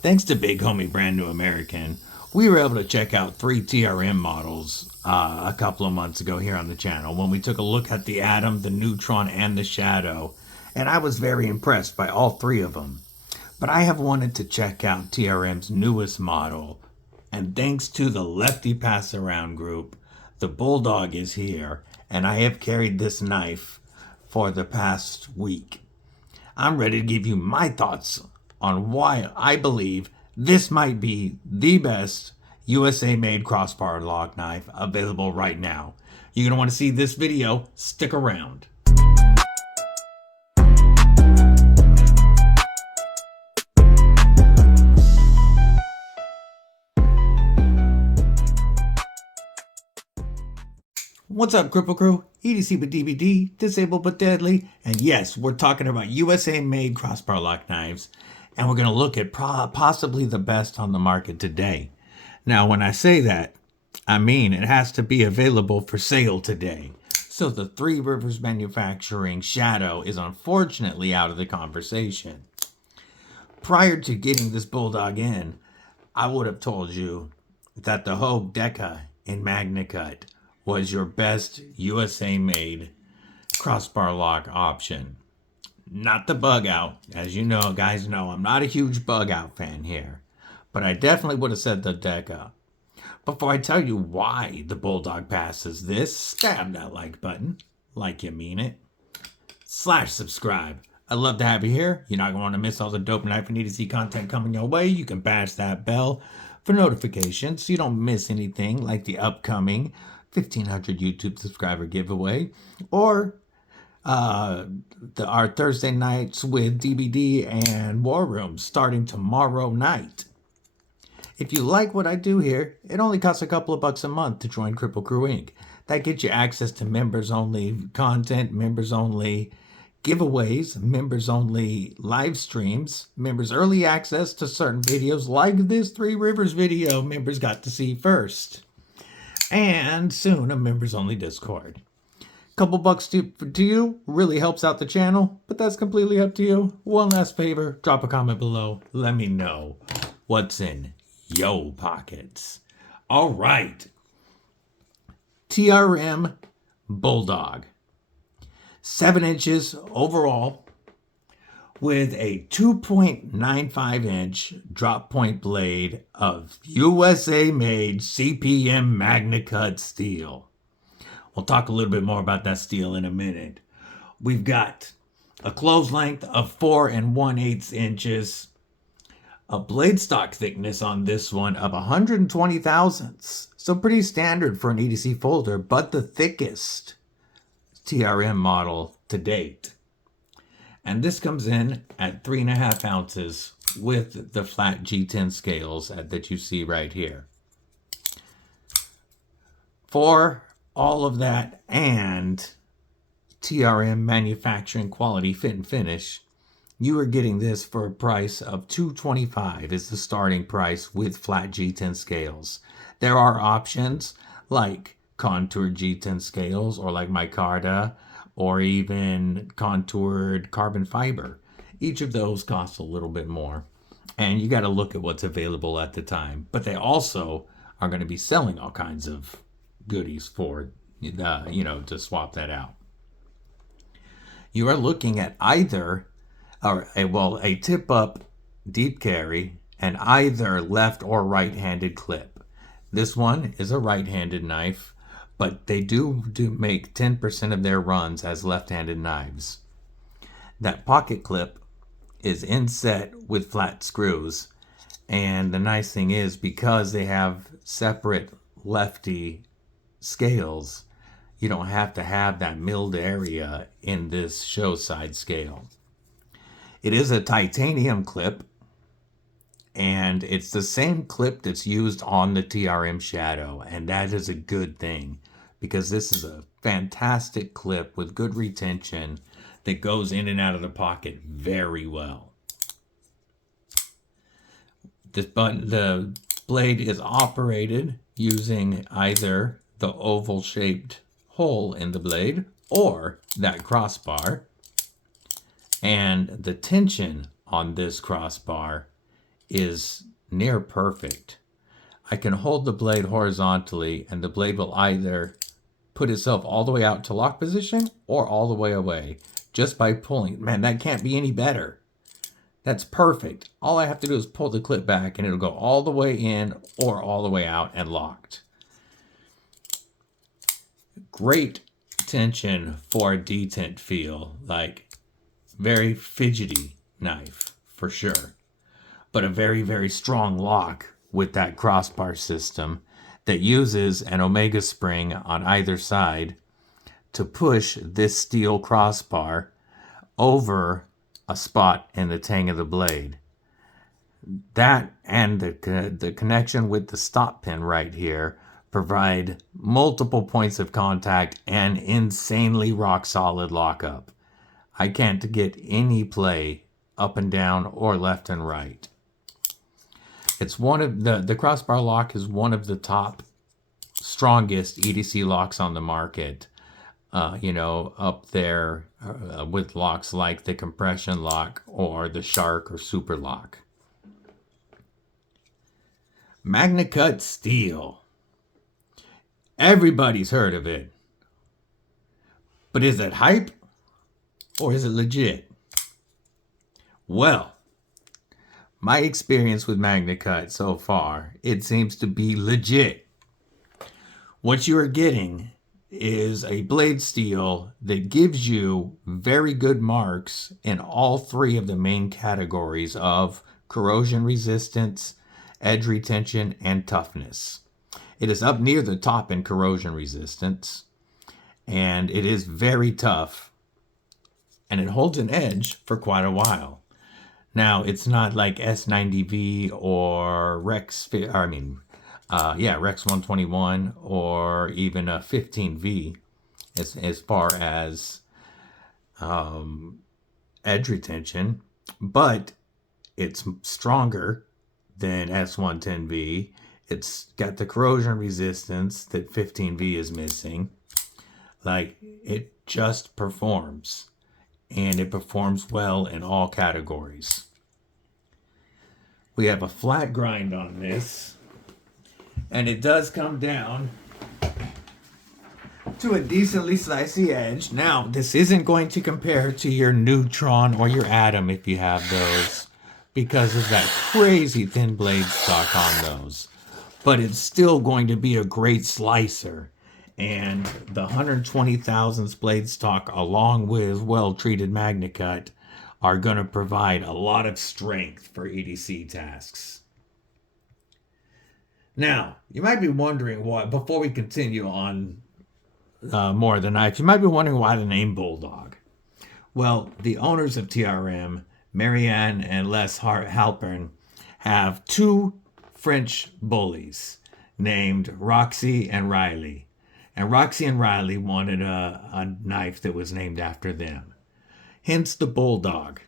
Thanks to Big Homie Brand New American, we were able to check out 3 TRM models a couple of months ago here on the channel when we took a look at the Atom, the Neutron, and the Shadow, and I was very impressed by all 3 of them. But I have wanted to check out TRM's newest model, and thanks to the Lefty Passaround group, the Bulldog is here, and I have carried this knife for the past week. I'm ready to give you my thoughts on why I believe this might be the best USA-made crossbar lock knife available right now. You're going to want to see this video. Stick around. What's up, Kripple Krew? EDC with DBD, disabled but deadly. And yes, we're talking about USA-made crossbar lock knives. And we're going to look at possibly the best on the market today. Now, when I say that, I mean it has to be available for sale today. So the Three Rivers Manufacturing Shadow is unfortunately out of the conversation. Prior to getting this Bulldog in, I would have told you that the Hogue Deca in MagnaCut was your best USA-made crossbar lock option. Not the bug out. As you know, guys know, I'm not a huge bug out fan here. But I definitely would have said the Deca. Before I tell you why the Bulldog passes this, stab that like button, like you mean it, /subscribe. I'd love to have you here. You're not going to want to miss all the dope knife and EDC content coming your way. You can bash that bell for notifications so you don't miss anything like the upcoming 1,500 YouTube subscriber giveaway or our Thursday nights with DBD and War Room starting tomorrow night. If you like what I do here, it only costs a couple of bucks a month to join Kripple Krew Inc. That gets you access to members-only content, members-only giveaways, members-only live streams, members early access to certain videos like this Three Rivers video members got to see first. And soon a members-only Discord. Couple bucks to you really helps out the channel, but that's completely up to you. One last favor, drop a comment below. Let me know what's in yo pockets. All right. TRM Bulldog. 7 inches overall with a 2.95 inch drop point blade of USA made CPM MagnaCut steel. We'll talk a little bit more about that steel in a minute. We've got a close length of 4 1/8 inches. A blade stock thickness on this one of 120 thousandths. So pretty standard for an EDC folder, but the thickest TRM model to date. And this comes in at 3.5 ounces with the flat G10 scales that you see right here. For all of that and TRM manufacturing quality fit and finish, you are getting this for a price of $225 is the starting price with flat G10 scales. There are options like contoured G10 scales or like micarta or even contoured carbon fiber. Each of those costs a little bit more. And you got to look at what's available at the time. But they also are going to be selling all kinds of goodies for to swap that out. You are looking at either a tip up deep carry and either left or right-handed clip. This one is a right-handed knife, but they do make 10% of their runs as left-handed knives. That pocket clip is inset with flat screws, and the nice thing is because they have separate lefty scales, you don't have to have that milled area in this show side scale. It is a titanium clip, and it's the same clip that's used on the TRM Shadow, and that is a good thing because this is a fantastic clip with good retention that goes in and out of the pocket very well. The blade is operated using either the oval-shaped hole in the blade or that crossbar, and the tension on this crossbar is near perfect. I can hold the blade horizontally and the blade will either put itself all the way out to lock position or all the way away just by pulling. Man, that can't be any better. That's perfect. All I have to do is pull the clip back and it'll go all the way in or all the way out and locked. Great tension for a detent feel, like very fidgety knife for sure, but a very, very strong lock with that crossbar system that uses an omega spring on either side to push this steel crossbar over a spot in the tang of the blade. That and the connection with the stop pin right here provide multiple points of contact and insanely rock solid lockup. I can't get any play up and down or left and right. It's one of the crossbar lock is one of the top strongest EDC locks on the market. Up there with locks like the compression lock or the shark or super lock. MagnaCut steel. Everybody's heard of it. But is it hype or is it legit? Well, my experience with MagnaCut so far, it seems to be legit. What you are getting is a blade steel that gives you very good marks in all three of the main categories of corrosion resistance, edge retention, and toughness. It is up near the top in corrosion resistance, and it is very tough, and it holds an edge for quite a while. Now, it's not like S90V or Rex 121 or even a 15V as far as edge retention, but it's stronger than S110V. It's got the corrosion resistance that 15V is missing. Like, it just performs, and it performs well in all categories. We have a flat grind on this, and it does come down to a decently slicey edge. Now, this isn't going to compare to your Neutron or your Atom if you have those, because of that crazy thin blade stock on those. But it's still going to be a great slicer. And the 120 thousandths blade stock, along with well-treated MagnaCut, are going to provide a lot of strength for EDC tasks. Now, you might be wondering why, before we continue on more of the knife, you might be wondering why the name Bulldog. Well, the owners of TRM, Marianne and Les Halpern, have two French bullies named Roxy and Riley. And Roxy and Riley wanted a knife that was named after them. Hence the Bulldog.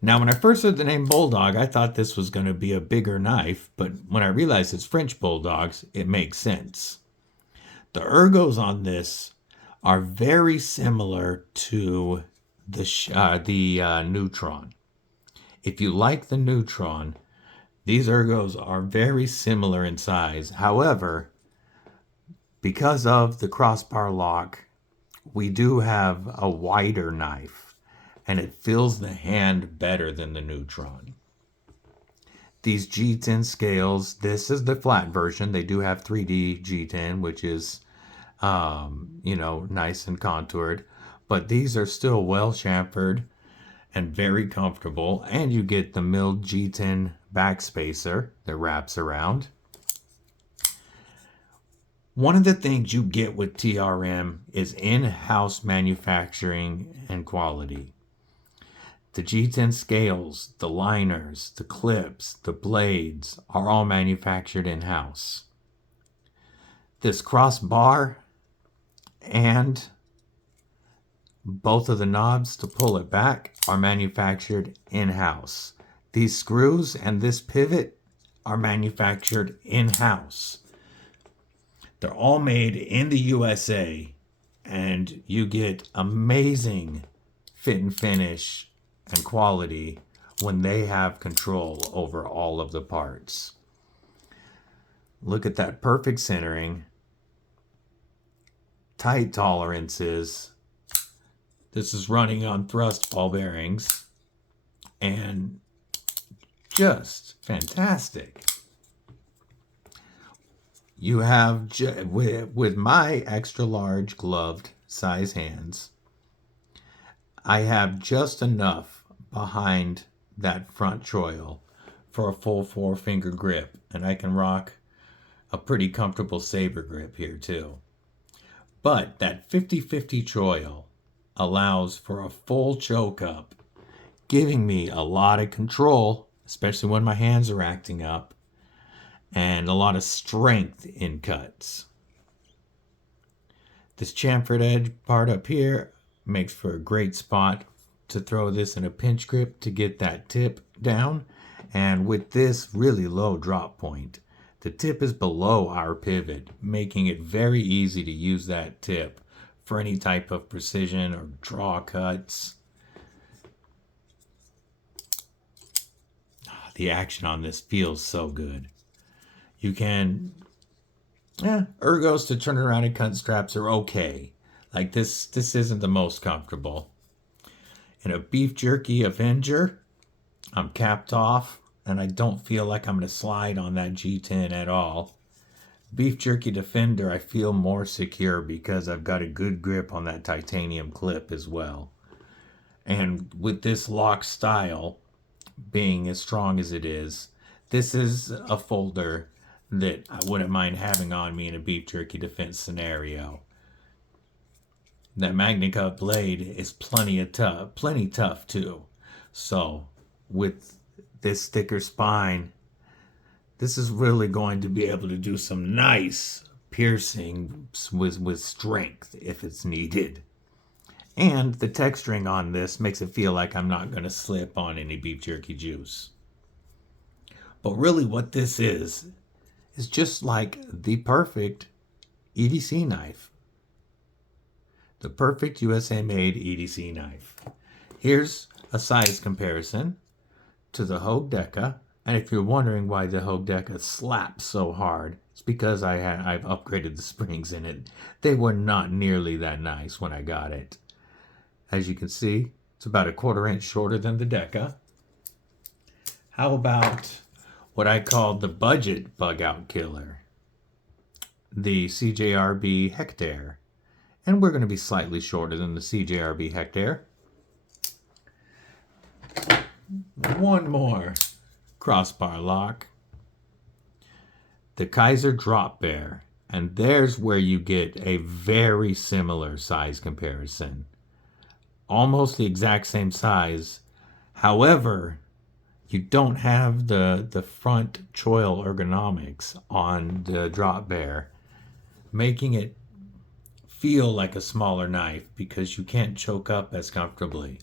Now, when I first heard the name Bulldog, I thought this was going to be a bigger knife, but when I realized it's French Bulldogs, it makes sense. The ergos on this are very similar to the Neutron. If you like the Neutron, these ergos are very similar in size. However, because of the crossbar lock, we do have a wider knife, and it fills the hand better than the Neutron. These G10 scales, this is the flat version. They do have 3D G10, which is, nice and contoured. But these are still well chamfered and very comfortable. And you get the milled G10 backspacer that wraps around. One of the things you get with TRM is in-house manufacturing and quality. The G10 scales, the liners, the clips, the blades are all manufactured in-house. This crossbar and both of the knobs to pull it back are manufactured in-house. These screws and this pivot are manufactured in-house. They're all made in the USA, and you get amazing fit and finish and quality when they have control over all of the parts. Look at that perfect centering, tight tolerances. This is running on thrust ball bearings, and just fantastic. You have, with my extra large gloved size hands, I have just enough behind that front choil for a full 4-finger grip, and I can rock a pretty comfortable saber grip here too. But that 50-50 choil allows for a full choke up, giving me a lot of control, especially when my hands are acting up, and a lot of strength in cuts. This chamfered edge part up here makes for a great spot to throw this in a pinch grip to get that tip down. And with this really low drop point, the tip is below our pivot, making it very easy to use that tip for any type of precision or draw cuts. The action on this feels so good. You can, ergos to turn around and cut straps are okay. Like this isn't the most comfortable. In a beef jerky Avenger, I'm capped off, and I don't feel like I'm going to slide on that G10 at all. Beef jerky Defender, I feel more secure because I've got a good grip on that titanium clip as well. And with this lock style being as strong as it is, this is a folder that I wouldn't mind having on me in a beef jerky defense scenario. That MagnaCut blade is plenty tough too. So with this thicker spine, this is really going to be able to do some nice piercing with strength if it's needed. And the texturing on this makes it feel like I'm not going to slip on any beef jerky juice. But really what this is just like the perfect EDC knife. The perfect USA-made EDC knife. Here's a size comparison to the Hogue Deca. And if you're wondering why the Hogue Deca slaps so hard, it's because I've upgraded the springs in it. They were not nearly that nice when I got it. As you can see, it's about a 1/4 inch shorter than the Deca. How about what I call the budget bug out killer? The CJRB Hectare. And we're going to be slightly shorter than the CJRB Hectare. One more crossbar lock. The Kaiser Drop Bear. And there's where you get a very similar size comparison. Almost the exact same size. However, you don't have the front choil ergonomics on the Drop Bear, making it feel like a smaller knife because you can't choke up as comfortably.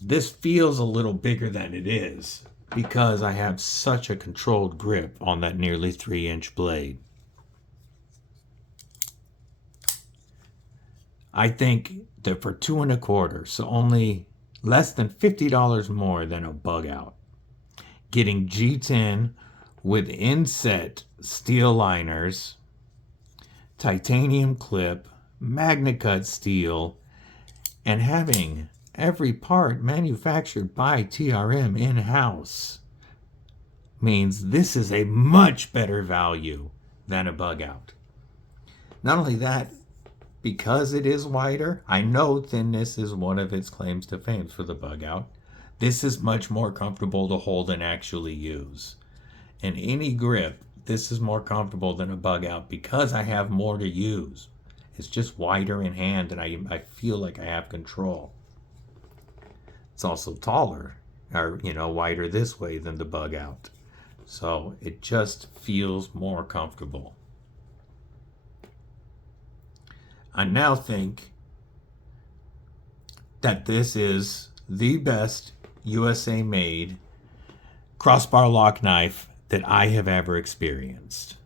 This feels a little bigger than it is because I have such a controlled grip on that nearly 3-inch blade. I think that for $2 1/4, so only less than $50 more than a bug out, getting G10 with inset steel liners, titanium clip, MagnaCut steel, and having every part manufactured by TRM in-house means this is a much better value than a bug out. Not only that, because it is wider, I know thinness is one of its claims to fame for the bug out. This is much more comfortable to hold and actually use. In any grip, this is more comfortable than a bug out because I have more to use. It's just wider in hand and I feel like I have control. It's also taller, or wider this way than the bug out. So it just feels more comfortable. I now think that this is the best USA-made crossbar lock knife that I have ever experienced.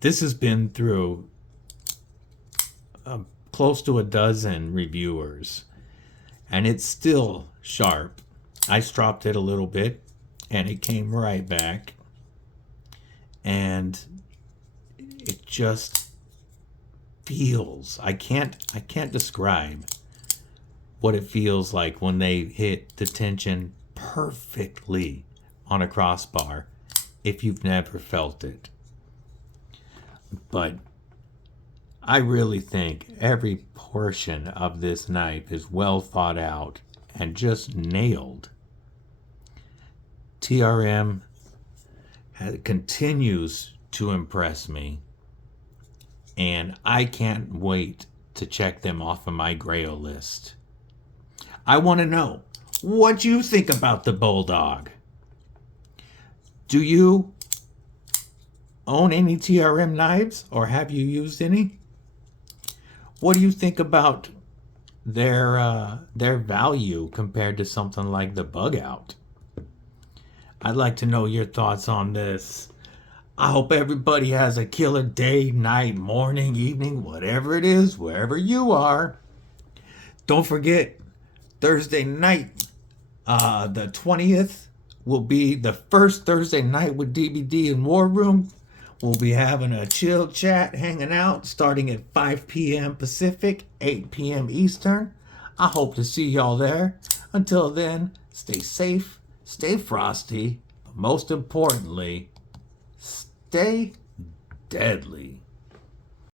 This has been through close to a dozen reviewers, and it's still sharp. I stropped it a little bit and it came right back, and it just feels, I can't describe what it feels like when they hit the tension perfectly on a crossbar if you've never felt it. But I really think every portion of this knife is well thought out and just nailed. TRM continues to impress me, and I can't wait to check them off of my Grail list. I want to know what you think about the Bulldog. Do you own any TRM knives, or have you used any? What do you think about their value compared to something like the Bug Out? I'd like to know your thoughts on this. I hope everybody has a killer day, night, morning, evening, whatever it is, wherever you are. Don't forget, Thursday night, the 20th, will be the first Thursday night with DBD in War Room. We'll be having a chill chat, hanging out, starting at 5 p.m. Pacific, 8 p.m. Eastern. I hope to see y'all there. Until then, stay safe, stay frosty, but most importantly, stay deadly.